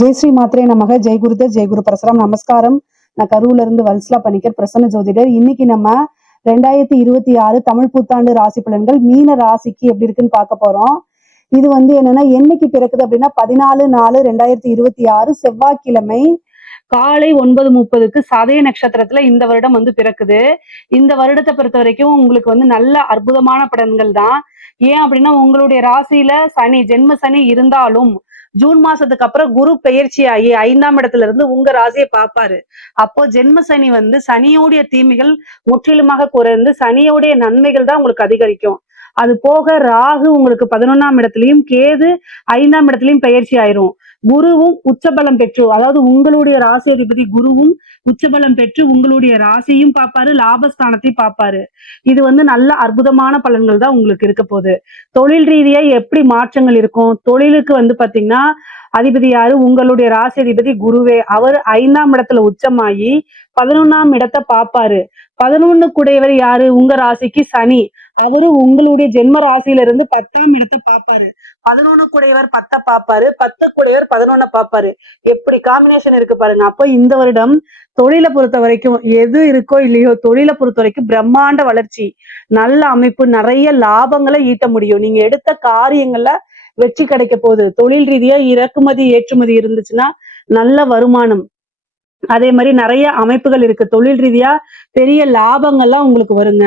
ஜெய் ஸ்ரீ மாத்ரே நமக. ஜெய் குருதர், ஜெய் குரு பரசுராம். நமஸ்காரம். நான் கரூர்ல இருந்து வல்சலா பணிக்கர், பிரசன்ன ஜோதிடர். இன்னைக்கு நம்ம 2026 தமிழ் புத்தாண்டு ராசி பலன்கள் மீன ராசிக்கு எப்படி இருக்குன்னு பார்க்க போறோம். இது என்னன்னா என்னைக்கு பிறக்குது அப்படின்னா 14/4/2026 செவ்வாய்க்கிழமை காலை 9:30க்கு சதய நட்சத்திரத்துல இந்த வருடம் பிறக்குது. இந்த வருடத்தை பொறுத்த வரைக்கும் உங்களுக்கு நல்ல அற்புதமான பலன்கள் தான். ஏன் அப்படின்னா உங்களுடைய ராசியில சனி, ஜென்ம சனி இருந்தாலும் ஜூன் மாசத்துக்கு அப்புறம் குரு பெயர்ச்சி ஆகி 5ஆம் இடத்துல இருந்து உங்க ராசியை பார்ப்பாரு. அப்போ ஜென்ம சனி சனியோடைய தீமைகள் முற்றிலுமாக குறைந்து சனியோடைய நன்மைகள் தான் உங்களுக்கு அதிகரிக்கும். அது போக ராகு உங்களுக்கு 11ஆம் இடத்துலயும், கேது 5ஆம் இடத்துலயும் பயிற்சி ஆயிரும். குருவும் உச்சபலம் பெற்று, அதாவது உங்களுடைய ராசி அதிபதி குருவும் உச்சபலம் பெற்று உங்களுடைய ராசியும் பார்ப்பாரு, லாபஸ்தானத்தையும் பார்ப்பாரு. இது நல்ல அற்புதமான பலன்கள் தான் உங்களுக்கு இருக்க போகுது. தொழில் ரீதியா எப்படி மாற்றங்கள் இருக்கும்? தொழிலுக்கு பாத்தீங்கன்னா அதிபதி யாரு? உங்களுடைய ராசி அதிபதி குருவே. அவர் 5ஆம் இடத்துல உச்சமாகி 11ஆம் இடத்தை பார்ப்பாரு. 11 கூடையவர் யாரு? உங்க ராசிக்கு சனி. அவரு உங்களுடைய ஜென்ம ராசியில இருந்து 10ஆம் இடத்தை பார்ப்பாரு. 11 கூடையவர் 10 பார்ப்பாரு, 10 கூடையவர் 11 பார்ப்பாரு. எப்படி காம்பினேஷன் இருக்கு பாருங்க. அப்போ இந்த வருடம் தொழிலை பொறுத்த வரைக்கும் எது இருக்கோ இல்லையோ, தொழிலை பொறுத்த வரைக்கும் பிரம்மாண்ட வளர்ச்சி, நல்ல அமைப்பு, நிறைய லாபங்களை ஈட்ட முடியும். நீங்க எடுத்த காரியங்கள்ல வெற்றி கிடைக்க போகுது. தொழில் ரீதியா இறக்குமதி ஏற்றுமதி இருந்துச்சுன்னா நல்ல வருமானம். அதே மாதிரி நிறைய அமைப்புகள் இருக்கு. தொழில் ரீதியா பெரிய லாபங்கள்லாம் உங்களுக்கு வருங்க.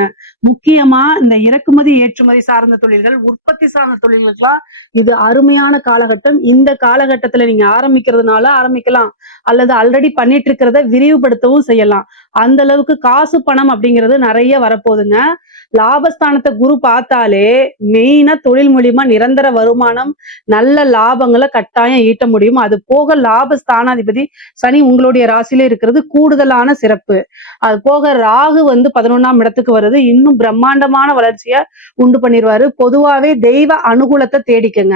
முக்கியமா இந்த இறக்குமதி ஏற்றுமதி சார்ந்த தொழில்கள், உற்பத்தி சார்ந்த தொழில்களுக்கெல்லாம் இது அருமையான காலகட்டம். இந்த காலகட்டத்துல நீங்க ஆரம்பிக்கிறதுனால ஆரம்பிக்கலாம், அல்லது ஆல்ரெடி பண்ணிட்டு இருக்கிறத விரிவுபடுத்தவும் செய்யலாம். அந்த அளவுக்கு காசு பணம் அப்படிங்கிறது நிறைய வரப்போகுதுங்க. லாபஸ்தானத்தை குரு பார்த்தாலே மெயினா தொழில் மூலியமா நிரந்தர வருமானம், நல்ல லாபங்களை கட்டாயம் ஈட்ட முடியும். அது போக லாபஸ்தானாதிபதி சனி உங்களுடைய ராசியில இருக்கிறது கூடுதலான சிறப்பு. அது போக ராகு 11ஆம் இடத்துக்கு வருது, இன்னும் பிரம்மாண்டமான வளர்ச்சிய உண்டு பண்ணிடுவாரு. பொதுவாவே தெய்வ அனுகூலத்தை தேடிக்கங்க.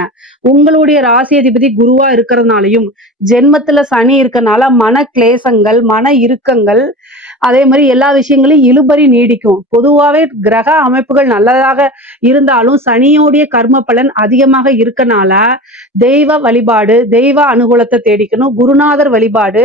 உங்களுடைய ராசி அதிபதி குருவா இருக்கிறதுனாலையும் ஜென்மத்துல சனி இருக்கனால மன கிளேசங்கள், மன இறுக்கங்கள், அதே மாதிரி எல்லா விஷயங்களையும் இழுபறி நீடிக்கும். பொதுவாவே கிரக அமைப்புகள் நல்லதாக இருந்தாலும் சனியோடைய கர்ம பலன் அதிகமாக இருக்கனால தெய்வ வழிபாடு, தெய்வ அனுகூலத்தை தேடிக்கணும். குருநாதர் வழிபாடு,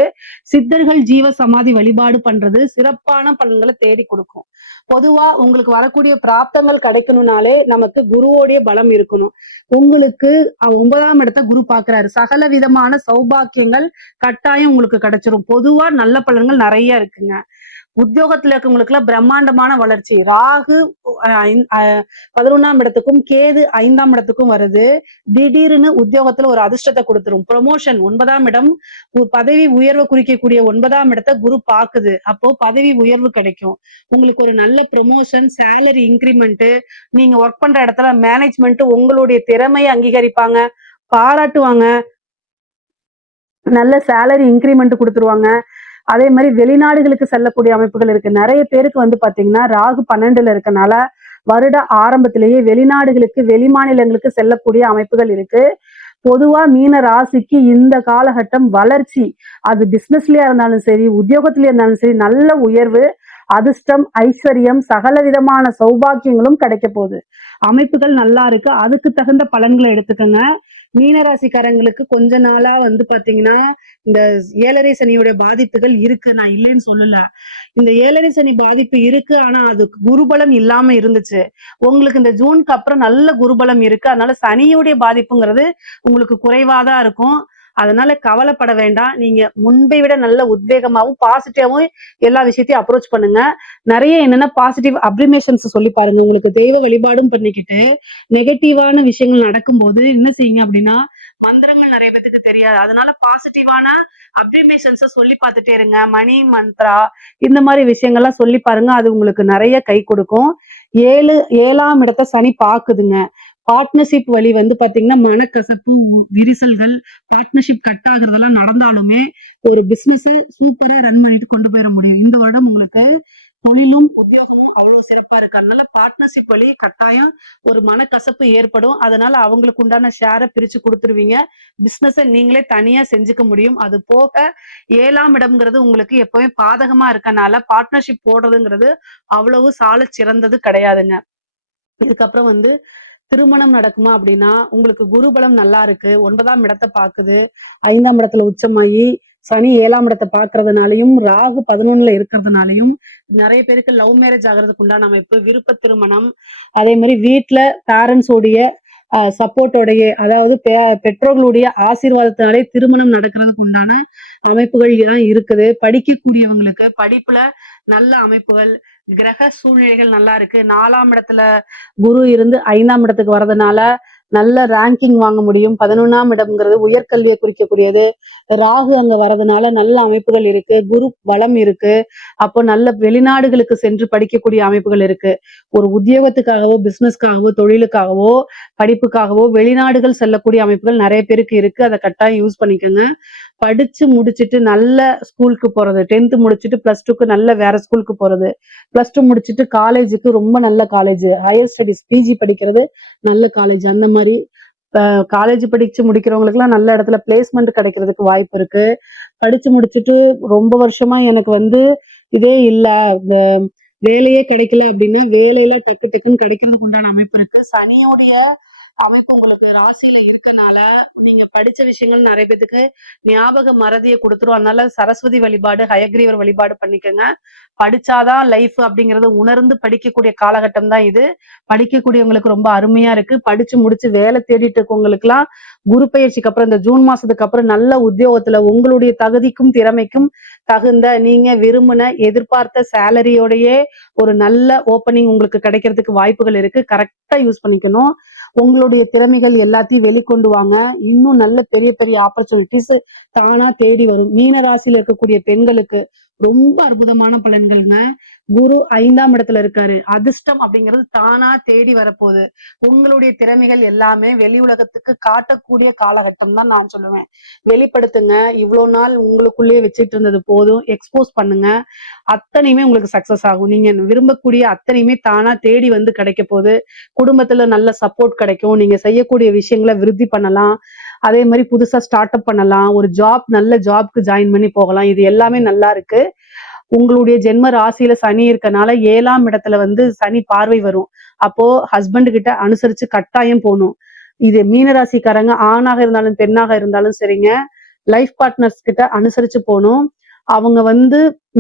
சித்தர்கள் ஜீவ சமாதி வழிபாடு பண்றது சிறப்பான பலன்களை தேடி கொடுக்கும். பொதுவா உங்களுக்கு வரக்கூடிய பிராப்தங்கள் கிடைக்கணும்னாலே நமக்கு குருவோடைய பலம் இருக்கணும். உங்களுக்கு 9ஆம் இடத்தை குரு பாக்குறாரு. சகல விதமான சௌபாக்கியங்கள் கட்டாயம் உங்களுக்கு கிடைச்சிரும். பொதுவா நல்ல பலன்கள் நிறைய இருக்குங்க. உத்தியோகத்துல இருக்கவங்களுக்கு எல்லாம் பிரம்மாண்டமான வளர்ச்சி. ராகு 11ஆம் இடத்துக்கும், கேது 5ஆம் இடத்துக்கும் வருது. திடீர்னு உத்தியோகத்துல ஒரு அதிர்ஷ்டத்தை கொடுத்துரும். ப்ரொமோஷன், 9ஆம் இடம் பதவி உயர்வை குறிக்கக்கூடிய 9ஆம் இடத்தை குரு பாக்குது. அப்போ பதவி உயர்வு கிடைக்கும். உங்களுக்கு ஒரு நல்ல ப்ரொமோஷன், சேலரி இன்கிரிமெண்ட், நீங்க ஒர்க் பண்ற இடத்துல மேனேஜ்மெண்ட் உங்களுடைய திறமையை அங்கீகரிப்பாங்க, பாராட்டுவாங்க, நல்ல சேலரி இன்கிரிமெண்ட் கொடுத்துருவாங்க. அதே மாதிரி வெளிநாடுகளுக்கு செல்லக்கூடிய அமைப்புகள் இருக்கு. நிறைய பேருக்கு பாத்தீங்கன்னா ராகு 12ல இருக்கனால வருட ஆரம்பத்திலேயே வெளிநாடுகளுக்கு, வெளி மாநிலங்களுக்கு செல்லக்கூடிய அமைப்புகள் இருக்கு. பொதுவா மீன ராசிக்கு இந்த காலகட்டம் வளர்ச்சி, அது பிசினஸ்லயா இருந்தாலும் சரி, உத்தியோகத்திலயா இருந்தாலும் சரி, நல்ல உயர்வு, அதிர்ஷ்டம், ஐஸ்வர்யம், சகல விதமான சௌபாக்கியங்களும் கிடைக்க போகுது. அமைப்புகள் நல்லா இருக்கு. அதுக்கு தகுந்த பலன்களை எடுத்துக்கோங்க. மீனராசிக்காரங்களுக்கு கொஞ்ச நாளா பாத்தீங்கன்னா இந்த 7.5 சனியுடைய பாதிப்புகள் இருக்கு. நான் இல்லைன்னு சொல்லல. இந்த 7.5 சனி பாதிப்பு இருக்கு. ஆனா அது குருபலம் இல்லாம இருந்துச்சு. உங்களுக்கு இந்த ஜூனுக்கு அப்புறம் நல்ல குருபலம் இருக்கு. அதனால சனியுடைய பாதிப்புங்கிறது உங்களுக்கு குறைவாதான் இருக்கும். அதனால கவலைப்பட வேண்டாம். நீங்க முன்பை விட நல்ல உத்வேகமாவும் பாசிட்டிவாவும் எல்லா விஷயத்தையும் அப்ரோச் பண்ணுங்க. நிறைய என்னன்னா பாசிட்டிவ் அப்ரிமேஷன்ஸ் சொல்லி பாருங்க. உங்களுக்கு தெய்வ வழிபாடும் பண்ணிக்கிட்டு நெகட்டிவான விஷயங்கள் நடக்கும்போது என்ன செய்யுங்க அப்படின்னா, மந்திரங்கள் நிறைய பேத்துக்கு தெரியாது. அதனால பாசிட்டிவான அப்ரிமேஷன்ஸ சொல்லி பார்த்துட்டே இருங்க. மணி மந்த்ரா இந்த மாதிரி விஷயங்கள்லாம் சொல்லி பாருங்க. அது உங்களுக்கு நிறைய கை கொடுக்கும். 7ஆம் இடத்தை சனி பாக்குதுங்க. பார்ட்னர்ஷிப் வழி பாத்தீங்கன்னா மனக்கசப்பு, விரிசல்கள், பார்ட்னர்ஷிப் கட் ஆகுறதெல்லாம் நடந்தாலுமே ஒரு பிசினஸ சூப்பரா ரன் பண்ணிட்டு கொண்டு போயிட முடியும். இந்த வருடம் உங்களுக்கு தொழிலும் உத்தியோகமும் அவ்வளவு சிறப்பா இருக்கு. அதனால பார்ட்னர்ஷிப் வழி கட்டாயம் ஒரு மனக்கசப்பு ஏற்படும். அதனால அவங்களுக்கு உண்டான ஷேரை பிரிச்சு கொடுத்துருவீங்க. பிசினஸ நீங்களே தனியா செஞ்சுக்க முடியும். அது போக 7ஆம் இடம்ங்கிறது உங்களுக்கு எப்பவுமே பாதகமா இருக்கனால பார்ட்னர்ஷிப் போடுறதுங்கிறது அவ்வளவு சால சிறந்தது கிடையாதுங்க. இதுக்கப்புறம் திருமணம் நடக்குமா அப்படின்னா உங்களுக்கு குருபலம் நல்லா இருக்கு, 9ஆம் இடத்தை பாக்குது, 5ஆம் இடத்துல உச்சமாயி சனி 7ஆம் இடத்தை பாக்குறதுனாலையும் ராகு 11ல இருக்கிறதுனாலையும் நிறைய பேருக்கு லவ் மேரேஜ் ஆகிறதுக்கு உண்டான அமைப்பு, விருப்ப திருமணம், அதே மாதிரி வீட்டுல பேரண்ட்ஸோடைய சப்போர்ட்டோடைய, அதாவது பெற்றோர்களுடைய ஆசீர்வாதத்தினாலே திருமணம் நடக்கிறதுக்கு உண்டான அமைப்புகள் எல்லாம் இருக்குது. படிக்கக்கூடியவங்களுக்கு படிப்புல நல்ல அமைப்புகள், கிரக சூழ்நிலைகள் நல்லா இருக்கு. 4ஆம் இடத்துல குரு இருந்து 5ஆம் இடத்துக்கு வர்றதுனால நல்ல ரேங்கிங் வாங்க முடியும். 11ஆம் இடம்ங்கிறது உயர்கல்வியை குறிக்கக்கூடியது. ராகு அங்க வர்றதுனால நல்ல அமைப்புகள் இருக்கு. குரு பலம் இருக்கு. அப்போ நல்ல வெளிநாடுகளுக்கு சென்று படிக்கக்கூடிய அமைப்புகள் இருக்கு. ஒரு உத்தியோகத்துக்காகவோ, பிசினஸ்க்காகவோ, தொழிலுக்காகவோ, படிப்புக்காகவோ வெளிநாடுகள் செல்லக்கூடிய அமைப்புகள் நிறைய பேருக்கு இருக்கு. அதை கட்டாயம் யூஸ் பண்ணிக்கோங்க. படிச்சு முடிச்சுட்டு நல்ல ஸ்கூலுக்கு போறது, 10th முடிச்சுட்டு +2க்கு நல்ல வேற ஸ்கூலுக்கு போறது, +2 முடிச்சுட்டு காலேஜுக்கு ரொம்ப நல்ல காலேஜ், ஹையர் ஸ்டடிஸ் பிஜி படிக்கிறது நல்ல காலேஜ், அந்த மாதிரி காலேஜ் படிச்சு முடிக்கிறவங்களுக்கு எல்லாம் நல்ல இடத்துல பிளேஸ்மெண்ட் கிடைக்கிறதுக்கு வாய்ப்பு இருக்கு. படிச்சு முடிச்சுட்டு ரொம்ப வருஷமா எனக்கு இதே இல்ல, இந்த வேலையே கிடைக்கல அப்படின்னா வேலையில டக்கு டக்குன்னு கிடைக்கிறதுக்கு உண்டான அமைப்பு இருக்கு. சனியோடைய அமைப்பு உங்களுக்கு ராசியில இருக்கனால நீங்க படிச்ச விஷயங்கள் நிறைய பேத்துக்கு ஞாபக மறதியை கொடுத்துரும். அதனால சரஸ்வதி வழிபாடு, ஹயக்ரீவர் வழிபாடு பண்ணிக்கோங்க. படிச்சாதான் லைஃப் அப்படிங்கறது உணர்ந்து படிக்கக்கூடிய காலகட்டம் தான் இது. படிக்கக்கூடியவங்களுக்கு ரொம்ப அருமையா இருக்கு. படிச்சு முடிச்சு வேலை தேடிட்டு இருக்கவங்களுக்கு எல்லாம் குரு பயிற்சிக்கு அப்புறம், இந்த ஜூன் மாசத்துக்கு அப்புறம் நல்ல உத்தியோகத்துல உங்களுடைய தகுதிக்கும் திறமைக்கும் தகுந்த, நீங்க விரும்பின எதிர்பார்த்த சேலரியோடயே ஒரு நல்ல ஓப்பனிங் உங்களுக்கு கிடைக்கிறதுக்கு வாய்ப்புகள் இருக்கு. கரெக்டா யூஸ் பண்ணிக்கணும். உங்களுடைய திறமைகள் எல்லாத்தையும் வெளிக்கொண்டு வாங்க. இன்னும் நல்ல பெரிய பெரிய ஆப்பர்ச்சுனிட்டிஸ் தானா தேடி வரும். மீன ராசியில இருக்கக்கூடிய பெண்களுக்கு ரொம்ப அற்புதமான பலன்கள்ங்க. குரு 5ஆம் இடத்துல இருக்காரு. அதிர்ஷ்டம் அப்படிங்கிறது தானா தேடி வரப்போகுது. உங்களுடைய திறமைகள் எல்லாமே வெளி உலகத்துக்கு காட்டக்கூடிய காலகட்டம் தான் நான் சொல்லுவேன். வெளிப்படுத்துங்க. இவ்வளவு நாள் உங்களுக்குள்ளேயே வச்சுட்டு இருந்தது போதும், எக்ஸ்போஸ் பண்ணுங்க. அத்தனையுமே உங்களுக்கு சக்சஸ் ஆகும். நீங்க விரும்பக்கூடிய அத்தனையுமே தானா தேடி கிடைக்க போகுது. குடும்பத்துல நல்ல சப்போர்ட் கிடைக்கும். நீங்க செய்யக்கூடிய விஷயங்களை விருத்தி பண்ணலாம். அதே மாதிரி புதுசா ஸ்டார்ட் அப் பண்ணலாம். ஒரு ஜாப், நல்ல ஜாப்க்கு ஜாயின் பண்ணி போகலாம். இது எல்லாமே நல்லா இருக்கு. உங்களுடைய ஜென்ம ராசியில சனி இருக்கனால 7ஆம் இடத்துல சனி பார்வை வரும். அப்போ ஹஸ்பண்ட் கிட்ட அனுசரிச்சு கட்டாயம் போகணும். இது மீனராசிக்காரங்க ஆணாக இருந்தாலும் பெண்ணாக இருந்தாலும் சரிங்க, லைஃப் பார்ட்னர்ஸ் கிட்ட அனுசரிச்சு போகணும். அவங்க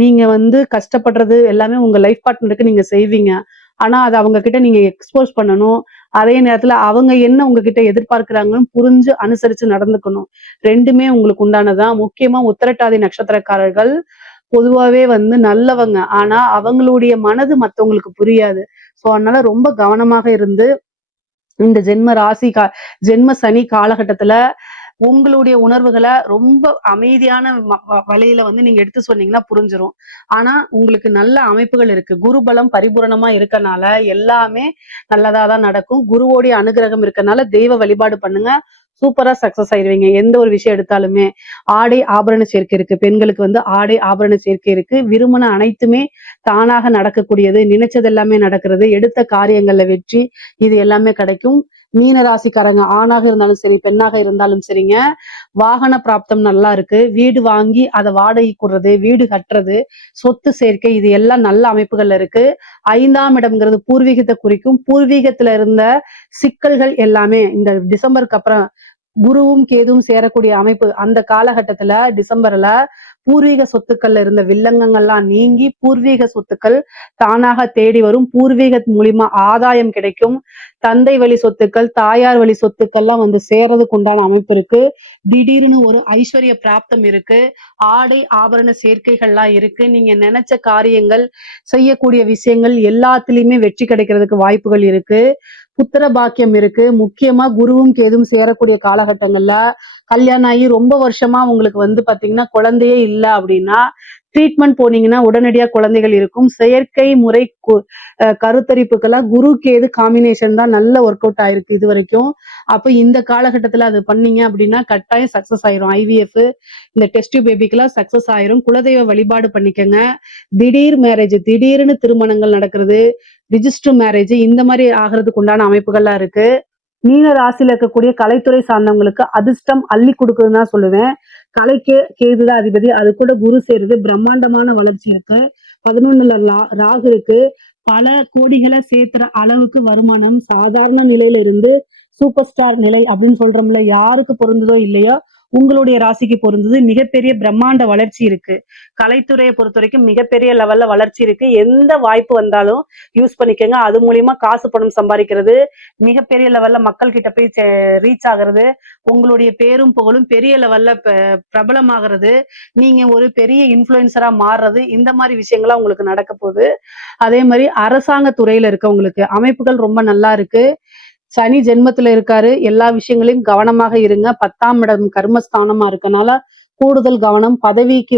நீங்க கஷ்டப்படுறது எல்லாமே உங்க லைஃப் பார்ட்னருக்கு நீங்க செய்வீங்க. ஆனா அதை அவங்க கிட்ட நீங்க எக்ஸ்போஸ் பண்ணணும். அதே நேரத்துல அவங்க என்ன உங்ககிட்ட எதிர்பார்க்கிறாங்கன்னு புரிஞ்சு அனுசரிச்சு நடந்துக்கணும். 2மே உங்களுக்கு உண்டானதான். முக்கியமா உத்திரட்டாதி நட்சத்திரக்காரர்கள் பொதுவாவே நல்லவங்க. ஆனா அவங்களுடைய மனது மத்தவங்களுக்கு புரியாது. சோ அதனால ரொம்ப கவனமாக இருந்து இந்த ஜென்ம சனி காலகட்டத்துல உங்களுடைய உணர்வுகளை ரொம்ப அமைதியான வழியில நீங்க எடுத்து சொன்னீங்கன்னா புரிஞ்சிரும். ஆனா உங்களுக்கு நல்ல அமைப்புகள் இருக்கு. குரு பலம் பரிபூரணமா இருக்கனால எல்லாமே நல்லதாதான் நடக்கும். குருவோடைய அனுகிரகம் இருக்கனால தெய்வ வழிபாடு பண்ணுங்க. சூப்பரா சக்சஸ் ஆயிருவீங்க. எந்த ஒரு விஷயம் எடுத்தாலுமே. ஆடை ஆபரண சேர்க்கை இருக்கு. பெண்களுக்கு ஆடை ஆபரண சேர்க்கை இருக்கு. விரும்பின அனைத்துமே தானாக நடக்கக்கூடியது. நினைச்சது எல்லாமே நடக்கிறது. எடுத்த காரியங்கள்ல வெற்றி, இது எல்லாமே கிடைக்கும். மீன ராசிக்காரங்க ஆணாக இருந்தாலும் சரி, பெண்ணாக இருந்தாலும் சரிங்க, வாகன பிராப்தம் நல்லா இருக்கு. வீடு வாங்கி அதை வாடகை கூடுறது, வீடு கட்டுறது, சொத்து சேர்க்கை, இது எல்லாம் நல்ல அமைப்புகள்ல இருக்கு. 5ஆம் இடம்ங்கிறது பூர்வீகத்தை குறிக்கும். பூர்வீகத்துல இருந்த சிக்கல்கள் எல்லாமே இந்த டிசம்பருக்கு அப்புறம் குருவும் கேதுவும் சேரக்கூடிய அமைப்பு, அந்த காலகட்டத்துல டிசம்பர்ல பூர்வீக சொத்துக்கள்ல இருந்த வில்லங்கங்கள்லாம் நீங்கி பூர்வீக சொத்துக்கள் தானாக தேடி வரும். பூர்வீக மூலியமா ஆதாயம் கிடைக்கும். தந்தை வழி சொத்துக்கள், தாயார் வழி சொத்துக்கள்லாம் சேர்றதுக்கு உண்டான அமைப்பு இருக்கு. திடீர்னு ஒரு ஐஸ்வர்ய பிராப்தம் இருக்கு. ஆடை ஆபரண சேர்க்கைகள்லாம் இருக்கு. நீங்க நினைச்ச காரியங்கள், செய்யக்கூடிய விஷயங்கள் எல்லாத்துலயுமே வெற்றி கிடைக்கிறதுக்கு வாய்ப்புகள் இருக்கு. புத்திர பாக்கியம் இருக்கு. முக்கியமா குருவும் கேதுவும் சேரக்கூடிய காலகட்டங்கள்ல கல்யாணம் ஆகி ரொம்ப வருஷமா உங்களுக்கு பாத்தீங்கன்னா குழந்தையே இல்லை அப்படின்னா ட்ரீட்மெண்ட் போனீங்கன்னா உடனடியா குழந்தைகள் இருக்கும். செயற்கை முறை கருத்தரிப்புக்கெல்லாம் குரு கேது காம்பினேஷன் தான் நல்ல ஒர்க் அவுட் ஆயிருக்கு இது வரைக்கும். அப்ப இந்த காலகட்டத்துல அது பண்ணீங்க அப்படின்னா கட்டாயம் சக்சஸ் ஆயிரும். IVF, இந்த டெஸ்ட் பேபிக்கெல்லாம் சக்சஸ் ஆயிரும். குலதெய்வ வழிபாடு பண்ணிக்கங்க. திடீர் மேரேஜ், திடீர்னு திருமணங்கள் நடக்கிறது, ரிஜிஸ்டர் மேரேஜ், இந்த மாதிரி ஆகிறதுக்கு உண்டான அமைப்புகள்லாம் இருக்கு. மீன ராசியில இருக்கக்கூடிய கலைத்துறை சார்ந்தவங்களுக்கு அதிர்ஷ்டம் அள்ளி கொடுக்குதுன்னு தான் சொல்லுவேன். கலைக்கு கேதுதான் அதிபதி. அது கூட குரு சேருது. பிரம்மாண்டமான வளர்ச்சி இருக்கு. 11ல ராகு இருக்கு. பல கோடிகளை சேர்த்துற அளவுக்கு வருமானம், சாதாரண நிலையில இருந்து சூப்பர் ஸ்டார் நிலை அப்படின்னு சொல்றோம்ல, யாருக்கு பொருந்துதோ இல்லையோ உங்களுடைய ராசிக்கு பொருந்தது. மிகப்பெரிய பிரம்மாண்ட வளர்ச்சி இருக்கு. கலைத்துறையை பொறுத்தவரைக்கும் மிகப்பெரிய லெவல்ல வளர்ச்சி இருக்கு. எந்த வாய்ப்பு வந்தாலும் யூஸ் பண்ணிக்கங்க. அது மூலியமா காசு பணம் சம்பாதிக்கிறது, மிகப்பெரிய லெவல்ல மக்கள் கிட்ட போய் ரீச் ஆகுறது, உங்களுடைய பேரும் புகழும் பெரிய லெவல்ல பிரபலமாகிறது, நீங்க ஒரு பெரிய இன்ஃப்ளூயன்சரா மாறுறது, இந்த மாதிரி விஷயங்கள்லாம் உங்களுக்கு நடக்க போகுது. அதே மாதிரி அரசாங்க துறையில இருக்கவங்களுக்கு அமைப்புகள் ரொம்ப நல்லா இருக்கு. சனி ஜென்மத்துல இருக்காரு. எல்லா விஷயங்களையும் கவனமாக இருங்க. 10ஆம் இடம் கர்மஸ்தானமா இருக்கனால கூடுதல் கவனம். பதவிக்கு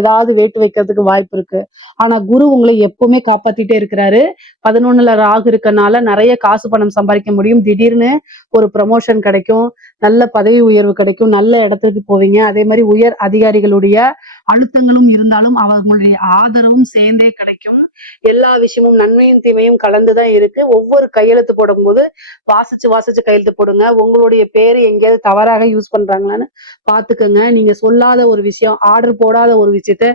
ஏதாவது வேட்டு வைக்கிறதுக்கு வாய்ப்பு இருக்கு. ஆனா குரு உங்களை எப்பவுமே காப்பாத்திட்டே இருக்கிறாரு. 11ல ராகு இருக்கனால நிறைய காசு பணம் சம்பாதிக்க முடியும். திடீர்னு ஒரு ப்ரமோஷன் கிடைக்கும், நல்ல பதவி உயர்வு கிடைக்கும், நல்ல இடத்துக்கு போவீங்க. அதே மாதிரி உயர் அதிகாரிகளுடைய அழுத்தங்களும் இருந்தாலும் அவர்களுடைய ஆதரவும் சேர்ந்தே கிடைக்கும். எல்லா விஷயமும் நன்மையும் தீமையும் கலந்துதான் இருக்கு. ஒவ்வொரு கையெழுத்து போடும்போது வாசிச்சு வாசிச்சு கையெழுத்து போடுங்க. உங்களுடைய பேரு எங்கேயாவது தவறாக யூஸ் பண்றாங்களான்னு பாத்துக்கோங்க. நீங்க சொல்லாத ஒரு விஷயம், ஆர்டர் போடாத ஒரு விஷயத்த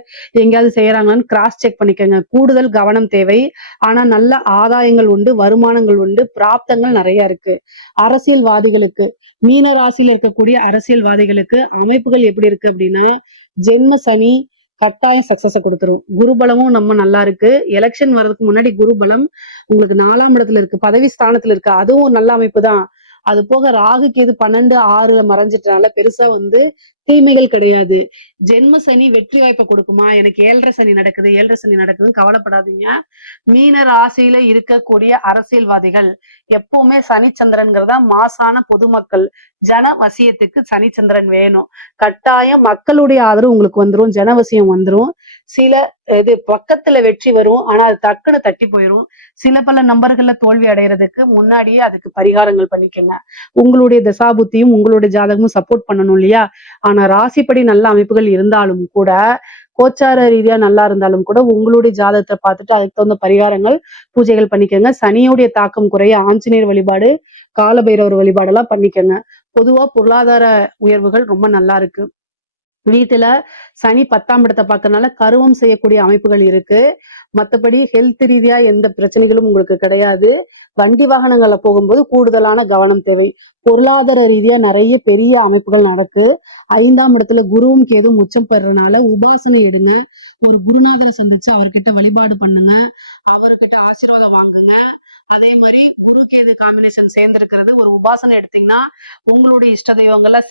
எங்கேயாவது செய்யறாங்களான்னு கிராஸ் செக் பண்ணிக்கோங்க. கூடுதல் கவனம் தேவை. ஆனா நல்ல ஆதாயங்கள் உண்டு, வருமானங்கள் உண்டு, பிராப்தங்கள் நிறைய இருக்கு. அரசியல்வாதிகளுக்கு, மீன ராசியில இருக்கக்கூடிய அரசியல்வாதிகளுக்கு அமைப்புகள் எப்படி இருக்கு அப்படின்னா, ஜென்ம சனி கட்டாயம் சக்சஸ கொடுத்துரும். குருபலமும் நம்ம நல்லா இருக்கு. எலெக்ஷன் வர்றதுக்கு முன்னாடி குருபலம் உங்களுக்கு 4ஆம் இடத்துல இருக்கு, பதவி ஸ்தானத்துல இருக்கு. அதுவும் ஒரு நல்ல அமைப்பு தான். அது போக ராகு கேது 12 6ல மறைஞ்சிட்டனால பெருசா தீமைகள் கிடையாது. ஜென்ம சனி வெற்றி வாய்ப்பை கொடுக்குமா? எனக்கு 7.5 சனி நடக்குது, 7.5 சனி நடக்குதுன்னு கவலைப்படாதீங்க. மீன ராசியில இருக்கக்கூடிய அரசியல்வாதிகள் எப்பவுமே சனிச்சந்திரன்கிறதா மாசான பொதுமக்கள் ஜனவசியத்துக்கு சனிச்சந்திரன் வேணும். கட்டாயம் மக்களுடைய ஆதரவு உங்களுக்கு வந்துரும், ஜனவசியம் வந்துரும். சில இது பக்கத்துல வெற்றி வரும், ஆனா அது டக்குன்னு தட்டி போயிரும். சில பல நம்பர்கள்ல தோல்வி அடைகிறதுக்கு முன்னாடியே அதுக்கு பரிகாரங்கள் பண்ணிக்கங்க. உங்களுடைய தசாபுத்தியும் உங்களுடைய ஜாதகமும் சப்போர்ட் பண்ணணும் இல்லையா? ஆனா ராசிப்படி நல்ல அமைப்புகள் இருந்தாலும் கூட, கோச்சார ரீதியா நல்லா இருந்தாலும் கூட உங்களுடைய ஜாதகத்தை பார்த்துட்டு அதுக்கு தகுந்த பரிகாரங்கள் பூஜைகள் பண்ணிக்கங்க. சனியுடைய தாக்கம் குறைய ஆஞ்சநேயர் வழிபாடு, காலபைரவர் வழிபாடெல்லாம் பண்ணிக்கங்க. பொதுவா பொருளாதார உயர்வுகள் ரொம்ப நல்லா இருக்கு. வீட்டுல சனி 10ஆம் இடத்தை பார்க்கறதுனால கருவம் செய்யக்கூடிய அமைப்புகள் இருக்கு. மத்தபடி ஹெல்த் ரீதியா எந்த பிரச்சனைகளும் உங்களுக்கு கிடையாது. வண்டி வாகனங்கள்ல போகும்போது கூடுதலான கவனம் தேவை. பொருளாதார ரீதியா நிறைய பெரிய அமைப்புகள் நடக்கு. 5ஆம் இடத்துல குருவும் கேதுவும் உச்சம் பெறறதுனால உபாசனை எடுங்க. ஒரு குருநாதரை சந்திச்சு அவர்கிட்ட வழிபாடு பண்ணுங்க, அவர்கிட்ட ஆசீர்வாதம் வாங்குங்க. அதே மாதிரி குரு கேது காம்பினேஷன் சேர்ந்திருக்கிறது ஒரு உபாசனை எடுத்தீங்கன்னா உங்களுடைய இஷ்ட தெய்வங்கள்லாம்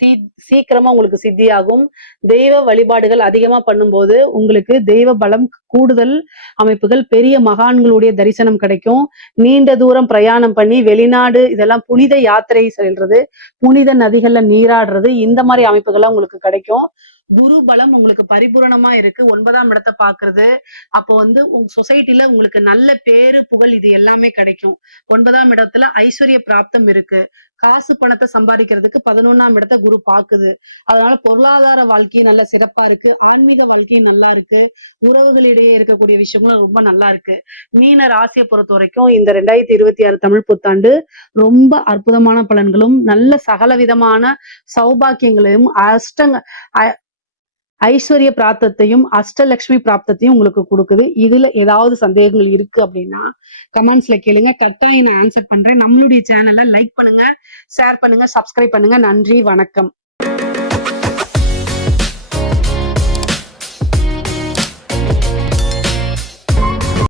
சீக்கிரமா உங்களுக்கு சித்தியாகும். தெய்வ வழிபாடுகள் அதிகமா பண்ணும்போது உங்களுக்கு தெய்வ பலம் கூடுதல் அமைப்புகள், பெரிய மகான்களுடைய தரிசனம் கிடைக்கும். நீண்ட தூரம் பிரயாணம் பண்ணி வெளிநாடு இதெல்லாம் புனித யாத்திரை செல்றது, புனித நதிகள்ல நீராடுறது, இந்த மாதிரி அமைப்புகள்லாம் உங்களுக்கு கிடைக்கும். குரு பலம் உங்களுக்கு பரிபூரணமா இருக்கு. 9ஆம் இடத்தை பாக்குறது. அப்போ உங்க சொசைட்டில உங்களுக்கு நல்ல பேரு புகழ் இது எல்லாமே கிடைக்கும். 9ஆம் இடத்துல ஐஸ்வர்ய பிராப்தம் இருக்கு. காசு பணத்தை சம்பாதிக்கிறதுக்கு 11ஆம் இடத்தை குரு பாக்குது. அதனால பொருளாதார வாழ்க்கை நல்ல சிறப்பா இருக்கு. ஆன்மீக வாழ்க்கை நல்லா இருக்கு. உறவுகளிடையே இருக்கக்கூடிய விஷயங்களும் ரொம்ப நல்லா இருக்கு. மீன ராசியை பொறுத்த வரைக்கும் இந்த 2026 தமிழ் புத்தாண்டு ரொம்ப அற்புதமான பலன்களும் நல்ல சகல விதமான சௌபாக்கியங்களையும் ஐஸ்வர்ய பிராப்தத்தையும் அஷ்டலட்சுமி பிராப்தத்தையும் உங்களுக்கு கொடுக்குது. இதுல ஏதாவது சந்தேகங்கள் இருக்கு அப்படின்னா கமெண்ட்ஸ்ல கேளுங்க, கட்டாயம் நான் ஆன்சர் பண்றேன். நம்மளுடைய சேனலை லைக் பண்ணுங்க, ஷேர் பண்ணுங்க, சப்ஸ்கிரைப் பண்ணுங்க. நன்றி, வணக்கம்.